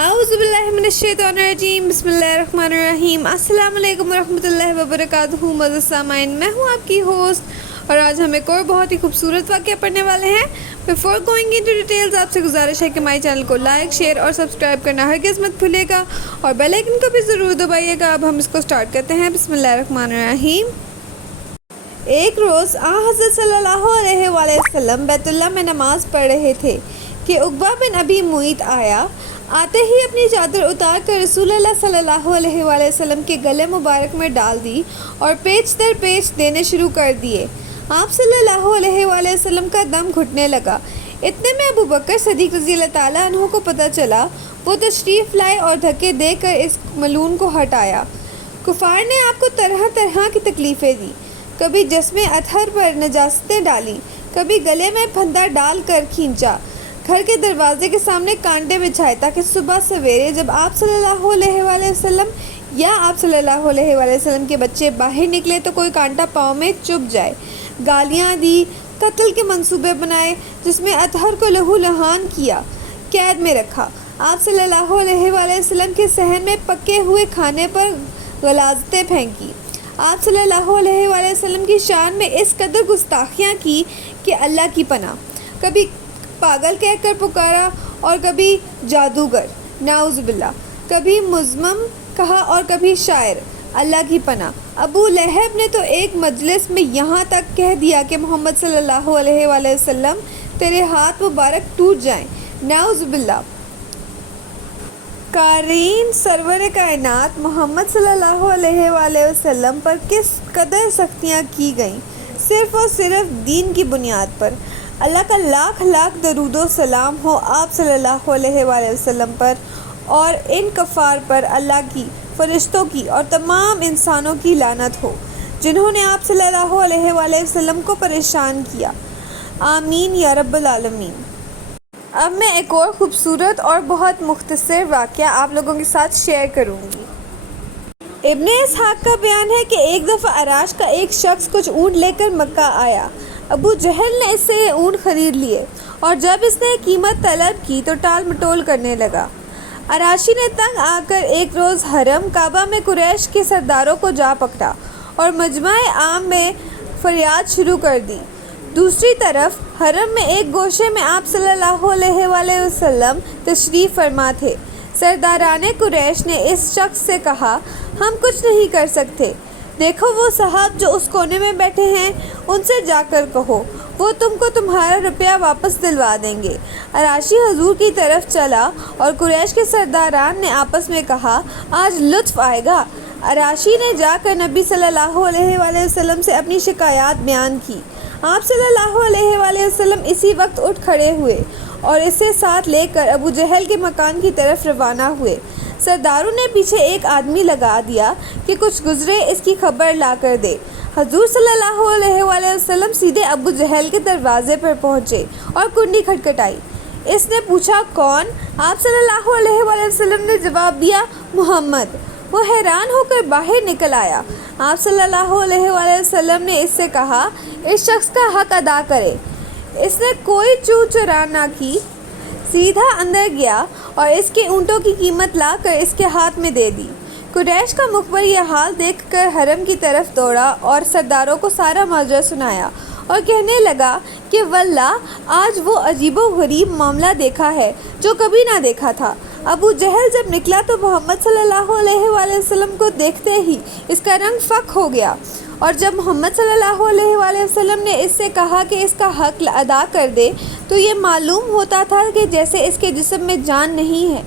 औज़ुबिल्लाहिमिनश्शैतानिर्रजीम बिस्मिल्लाहिर्रहमानिर्रहीम अस्सलाम वालेकुम रहमतुल्लाहि व बरकातुहू। मज़ीद सामाइन, मैं हूँ आपकी होस्ट और आज हम एक और बहुत ही खूबसूरत वाक़या पढ़ने वाले हैं। बिफोर गोइंग इनटू डिटेल्स, आपसे गुजारिश है कि हमारे चैनल को लाइक, शेयर और सब्सक्राइब करना हरगिज़ मत भूलिएगा और बेल आइकन को भी ज़रूर दबाइएगा। अब हम इसको स्टार्ट करते हैं। बिस्मिल्लाहिर्रहमानिर्रहीम। एक रोज़ हज़रत सल्लल्लाहु अलैहि वसल्लम बैतुल्लाह में नमाज़ पढ़ रहे थे कि उक़बा बिन अबी मुईत आया। आते ही अपनी चादर उतार कर रसूलुल्लाह सल्लल्लाहु अलैहि वसल्लम के गले मुबारक में डाल दी और पेच दर पेच देने शुरू कर दिए। आप सल्लल्लाहु अलैहि वसल्लम का दम घुटने लगा। इतने में अबू बकर सिद्दीक़ रज़ियल्लाहु ताला अन्हु को पता चला। वो तशरीफ़ लाए और धक्के देकर इस मलून को हटाया। कुफ़ार ने आपको तरह तरह की तकलीफ़ें दी। कभी जिस्म अतहर पर नजासतें डाली, कभी गले में फंदा डाल कर खींचा, घर के दरवाजे के सामने कांटे बिछाए ताकि सुबह सवेरे जब आप सल्लल्लाहु अलैहि वसल्लम या आप सल्लल्लाहु अलैहि वसल्लम के बच्चे बाहर निकले तो कोई कांटा पाँव में चुभ जाए। गालियाँ दी, कत्ल के मंसूबे बनाए, जिसमें अतहर को लहू लहान किया, कैद में रखा। आप सल्लल्लाहु अलैहि वसल्लम के सहन में पके हुए खाने पर गलाज़तें फेंकी। आप सल्लल्लाहु अलैहि वसल्लम की शान में इस कदर गुस्ताखियाँ की कि अल्लाह की पनाह। कभी पागल कहकर पुकारा और कभी जादूगर, नाउज़ुबिल्लाह, कभी मुज़म्मम कहा और कभी शायर, अल्लाह की पनाह। अबू लहब ने तो एक मजलिस में यहाँ तक कह दिया कि मोहम्मद सल्लल्लाहु अलैहि वसल्लम तेरे हाथ मुबारक टूट जाएं, नाउज़ुबिल्लाह। कारीन सरवर कायनात मोहम्मद सल्लल्लाहु अलैहि वसल्लम पर किस कदर सख्तियाँ की गईं, सिर्फ़ और सिर्फ दीन की बुनियाद पर। अल्लाह का लाख लाख दरूदो सलाम हो आप सल्लल्लाहु अलैहि वसल्लम पर और इन कफ़ार पर अल्लाह की, फ़रिश्तों की और तमाम इंसानों की लानत हो जिन्होंने आप सल्लल्लाहु अलैहि वसल्लम को परेशान किया। आमीन या रब्बल आलमीन। अब मैं एक और ख़ूबसूरत और बहुत मुख्तसर वाक़या आप लोगों के साथ शेयर करूँगी। इब्ने इसहाक़ का बयान है कि एक दफ़ा अराश का एक शख्स कुछ ऊँट लेकर मक्का आया। अबू जहल ने इससे ये ऊँट ख़रीद लिए और जब इसने कीमत तलब की तो टाल मटोल करने लगा। अराशी ने तंग आकर एक रोज़ हरम काबा में कुरैश के सरदारों को जा पकड़ा और मजमा आम में फरियाद शुरू कर दी। दूसरी तरफ हरम में एक गोशे में आप सल्लल्लाहु अलैहि वसल्लम तशरीफ़ फरमा थे। सरदाराने कुरैश ने इस शख्स से कहा, हम कुछ नहीं कर सकते, देखो वो साहब जो उस कोने में बैठे हैं, उनसे जाकर कहो, वो तुमको तुम्हारा रुपया वापस दिलवा देंगे। अराशी हजूर की तरफ चला और कुरैश के सरदारान ने आपस में कहा, आज लुत्फ़ आएगा। अराशी ने जाकर नबी सल्लल्लाहु अलैहि वसल्लम से अपनी शिकायत बयान की। आप सल्लल्लाहु अलैहि वसल्लम इसी वक्त उठ खड़े हुए और इसे साथ लेकर अबू जहल के मकान की तरफ रवाना हुए। सरदारों ने पीछे एक आदमी लगा दिया कि कुछ गुजरे इसकी खबर ला कर दे। हजूर सल्लल्लाहु अलैहि वसल्लम सीधे अबू जहल के दरवाजे पर पहुँचे और कुंडी खटखटाई। इसने पूछा, कौन? आप सल्लल्लाहु अलैहि वसल्लम ने जवाब दिया, मोहम्मद। वो हैरान होकर बाहर निकल आया। आप सल्लल्लाहु अलैहि वसल्लम ने इससे कहा, इस शख्स का हक अदा करे। इसने कोई चू चरा ना की, सीधा अंदर गया और इसके ऊँटों की कीमत लाकर इसके हाथ में दे दी। कुरैश का मुखबर यह हाल देखकर हरम की तरफ दौड़ा और सरदारों को सारा माजरा सुनाया और कहने लगा कि वल्लाह आज वो अजीबो गरीब मामला देखा है जो कभी ना देखा था। अबू जहल जब निकला तो मोहम्मद सल्लल्लाहु अलैहि वसल्लम को देखते ही इसका रंग फ़क हो गया और जब मोहम्मद सल्लल्लाहु अलैहि वसल्लम ने इससे कहा कि इसका हक अदा कर दे तो ये मालूम होता था कि जैसे इसके जिस्म में जान नहीं है।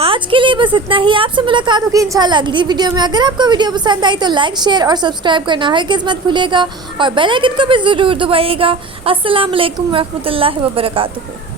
आज के लिए बस इतना ही। आपसे मुलाकात होगी इंशाल्लाह अगली वीडियो में। अगर आपको वीडियो पसंद आई तो लाइक, शेयर और सब्सक्राइब करना हरगिज़ मत भूलिएगा और बेल आइकन को भी ज़रूर दबाइएगा। अस्सलाम वालेकुम रहमतुल्लाहि व बरकातुहू।